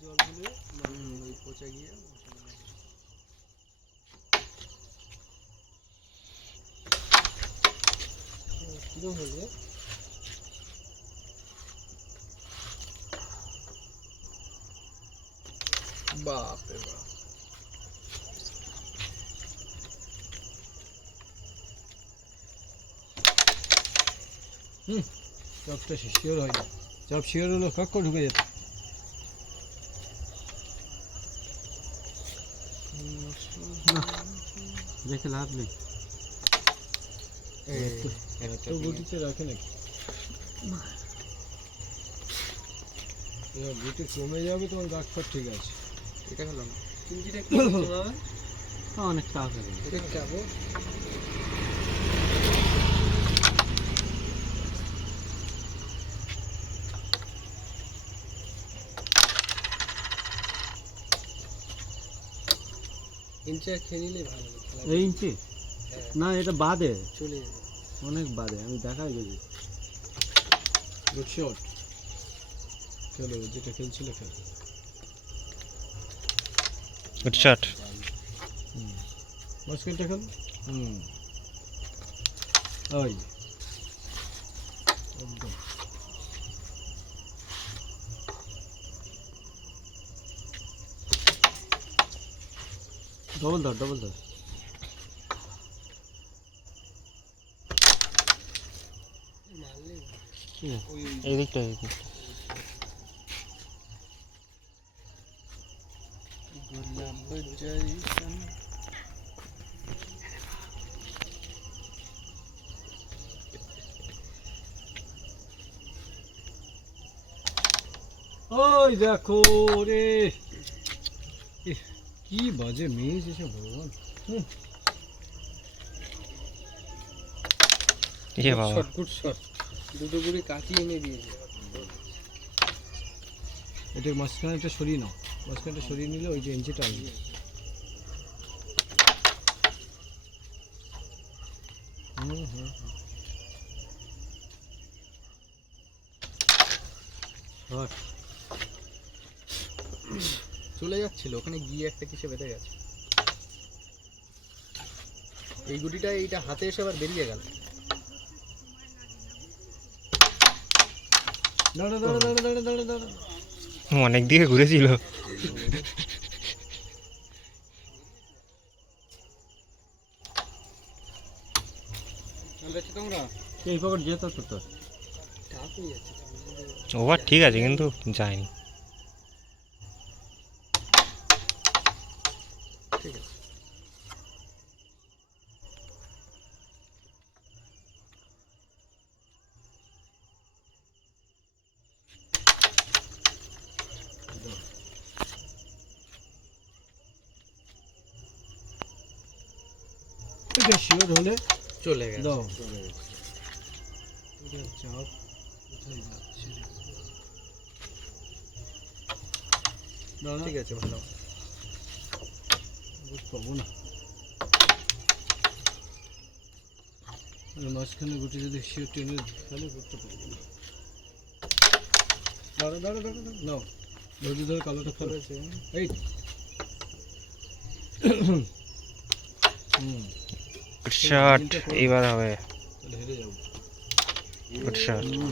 জলগুলো মানে ওই পচে গিয়ে মশলা লাগে। ও, কিরম হলো বাপ রে বাপ চপটা শিওর হয় না চপ শিওর হলো কাক্ক ঢুকে যেত দেখে লাভ নেই। তো গুটিতে রাখে নাকি? এবার গুটি কমে যাবে তোমার গাছ ফাট ঠিক আছে। এটা খেলাম চিমচিটা একটু শোনাবে অনেক হয়ে গেছে একটু যাব ইঞ্চা খেয়ে নিলে ভালো এই ইঞ্চি? হ্যাঁ, না এটা বাদে। চলে যাবে। অনেক বাদে আমি দেখাই গেছি গুড শট চলো যেটা খেলছিল খেল। গুড শট মাঝখানটা খেল? হুম। ওই। একদম। ডবল ধর ডবল ধর এই দিকটা এই দিকটা। ওই দেখো রে। কি বাজে মেয়ে এসে ভগবান ইয়ে বাবা শট গুড শট দুটো করে কাটি এনে দিয়েছে এটা মাঝখানেটা সরিয়ে নাও মাঝখানটা সরিয়ে নিলে ওই যে ইঞ্চিটা আসবে হুম হুম ধর চলে যাচ্ছিল ওখানে গিয়ে একটা কিসে বেঁধে গেছে। এই গুটিটা এইটা হাতে এসে আবার বেরিয়ে গেল। দাঁড়া দাঁড়া দাঁড়া দাঁড়া দাঁড়া দাঁড়া। অনেক দিকে ঘুরেছিল। ওভার ঠিক আছে কিন্তু যায়নি ঠিক আছে এটা শিওর হলে চলে দাও। এটা চাপ কোথায় যাচ্ছে। ঠিক আছে ভালো। পাবো না। মাঝখানে গুটি যদি শিও টেনে ফেলে করতে পারব না। দাঁড়া দাঁড়া দাঁড়া দাঁড়া নাও ধরে ধরে কালোটা ফেলেছে এই। হুম। শট এইবার হবে। তাহলে হেরে যাব গুড শট হুম